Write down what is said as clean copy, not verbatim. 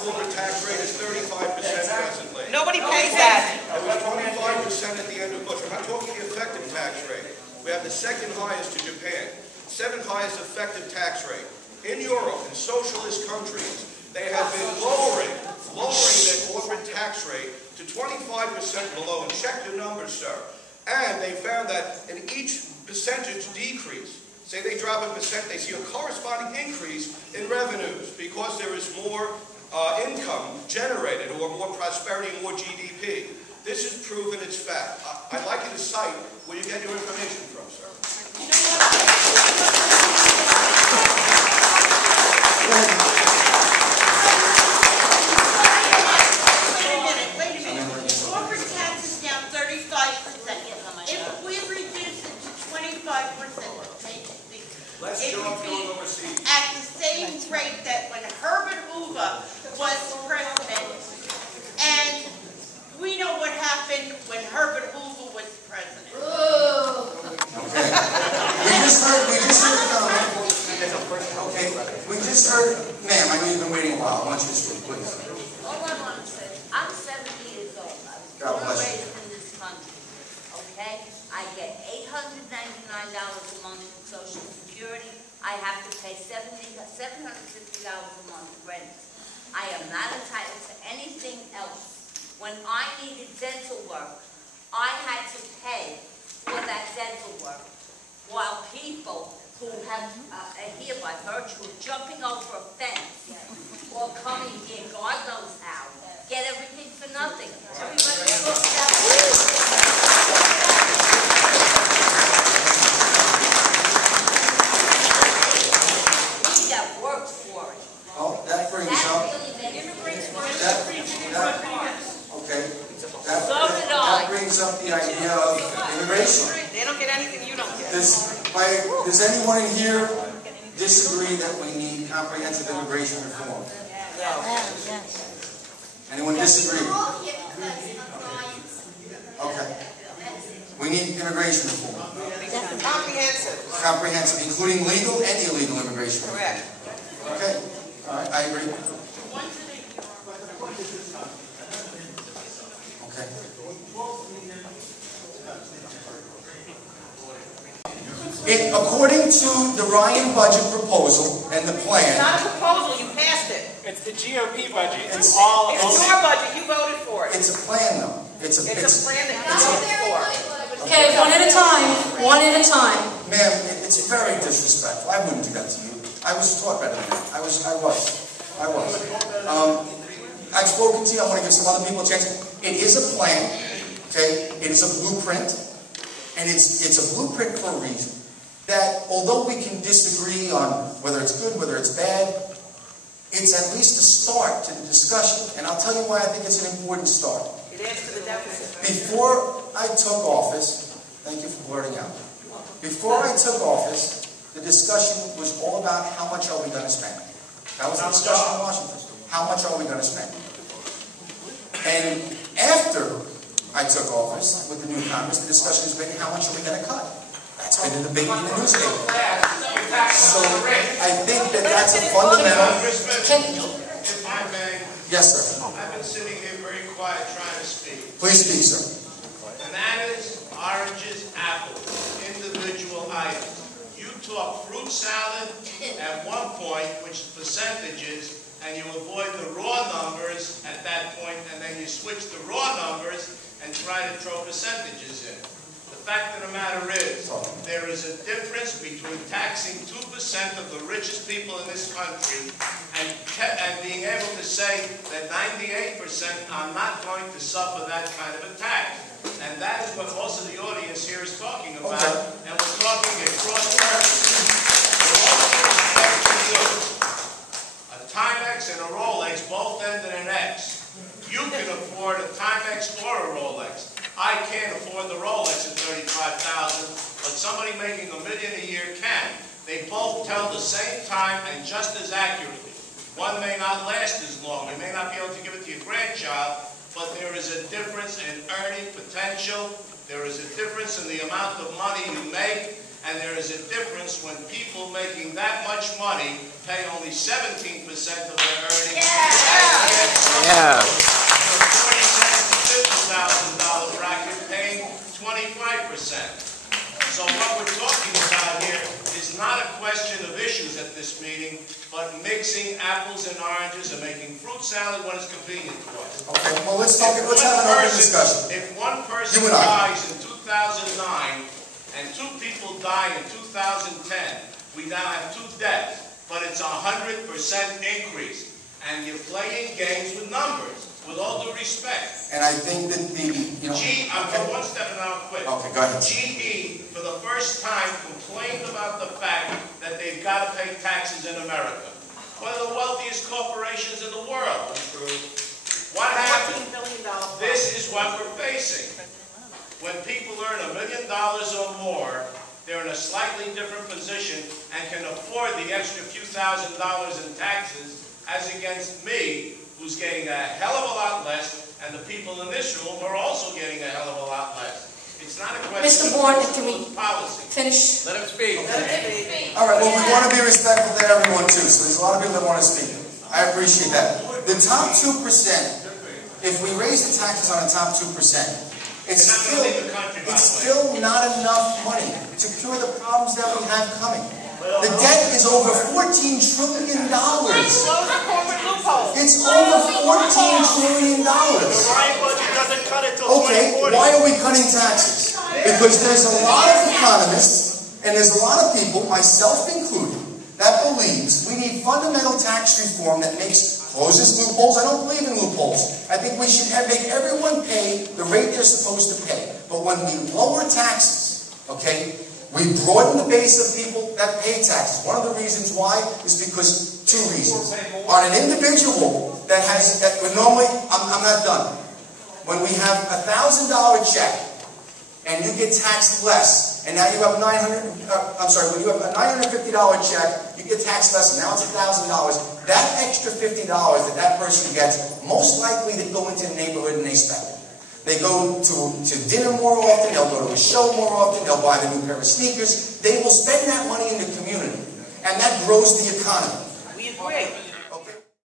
corporate tax rate is 35% presently. Nobody pays that. It was 25% at the end of Bush. I'm not talking the effective tax rate. We have the second highest to Japan, seventh highest effective tax rate. In Europe, in socialist countries, they have been lowering their corporate tax rate to 25% below. And check your numbers, sir. And they found that in each percentage decrease, say they drop a percent, they see a corresponding increase in revenues because there is more income generated, or more prosperity, more GDP. This is proven, it's fact. I'd like you to cite where you get your information from, sir. Wait a minute. Corporate tax is down 35%. If we reduce it to 25%, Let's it jump would going be overseas. at the same rate that when Herbert Hoover was president, and we know what happened when Herbert Hoover was president. We just heard, ma'am, I know you've been waiting a while. I want you to speak, please. All I want to say, I'm 70 years old. I was born and raised in this country. Okay? I get $899 a month in Social Security. I have to pay $750 a month rent. I am not entitled to anything else. When I needed dental work, I had to pay for that dental work, while people who have here by virtue of jumping over a fence or coming here, God knows how, get everything for nothing. Everybody looks at we got worked for it. Oh, that brings up. That brings up the idea of immigration. They don't get anything you don't get. Does anyone in here disagree that we need comprehensive immigration reform? Anyone disagree? Okay. We need immigration reform. Comprehensive. Comprehensive, including legal and illegal immigration. Correct. Okay. All right, I agree. Okay. According to the Ryan budget proposal and the plan. It's not a proposal, you passed it. It's the GOP budget. It's your budget, you voted for it. It's a plan, though. It's a plan that you voted for. Okay, one at a time. One at a time. Ma'am, it's very disrespectful. I wouldn't do that to you. I was taught better than that. I was. I've spoken to you. I want to give some other people a chance. It is a plan. Okay? It is a blueprint. And it's a blueprint for a reason. That although we can disagree on whether it's good, whether it's bad, it's at least a start to the discussion. And I'll tell you why I think it's an important start. It adds to the deficit. Before I took office, thank you for blurting out. Before I took office, the discussion was all about how much are we going to spend. That was the discussion in Washington. How much are we going to spend? And after I took office with the new Congress, the discussion has been how much are we going to cut? That's been a debate in the newspaper. So I think that that's a fundamental. If I may. Yes, sir. I've been sitting here very quiet trying to speak. Please speak, sir. Bananas, oranges, apples, individual items. You talk fruit salad at one point, which is percentages, and you avoid the raw numbers at that point, and then you switch the raw numbers and try to throw percentages in. The fact of the matter is, there is a difference between taxing 2% of the richest people in this country and being able to say that 98% are not going to suffer that kind of a tax. And that is what most of the audience here is talking about. And we're talking across purposes. A Timex and a Rolex both end in an X. You can afford a Timex or a Rolex. I can't afford the Rolex at $35,000, but somebody making $1 million a year can. They both tell the same time and just as accurately. One may not last as long. You may not be able to give it to your grandchild, but there is a difference in earning potential. There is a difference in the amount of money you make, and there is a difference when people making that much money pay only 17% of their earnings. mixing apples and oranges and making fruit salad when it's convenient to us. Okay, well, let's have an open discussion. If one person You and I. dies in 2009 and 2 people die in 2010, we now have 2 deaths, but it's 100% increase. And you're playing games with numbers, with all due respect. And I think that I'm going one step and I'll quit. Okay, go ahead. GE, for the first time, complained about the fact that they've got to pay taxes in America. One of the wealthiest corporations in the world. What happened? $14 billion. This is what we're facing. When people earn $1 million or more, they're in a slightly different position and can afford the extra few $1,000s in taxes as against me, who's getting a hell of a lot less, and the people in this room are also getting a hell of a lot less. It's not a question Mr. Bourne, of can we policy. finish? Let him speak. All right, well, we want to be respectful to everyone, too, so there's a lot of people that want to speak. I appreciate that. The top 2%, if we raise the taxes on the top 2%, it's still not enough money to cure the problems that we have coming. The debt is over $14 trillion. Close the corporate loophole. It's over $14 trillion. Ryan budget doesn't cut it till Okay, 2040. why are we cutting taxes? Because there's a lot of economists, and there's a lot of people, myself included, that believes we need fundamental tax reform that closes loopholes. I don't believe in loopholes. I think we should make everyone pay the rate they're supposed to pay. But when we lower taxes, okay, we broaden the base of people that pay taxes. One of the reasons why is because 2 reasons. On an individual that would normally, I'm not done. When we have a $1,000 check and you get taxed less, and now you have when you have a $950 check, you get taxed less, and now it's $1,000. That extra $50 that person gets, most likely they go into the neighborhood and they spend it. They go to dinner more often, they'll go to a show more often, they'll buy the new pair of sneakers. They will spend that money in the community, and that grows the economy. We agree.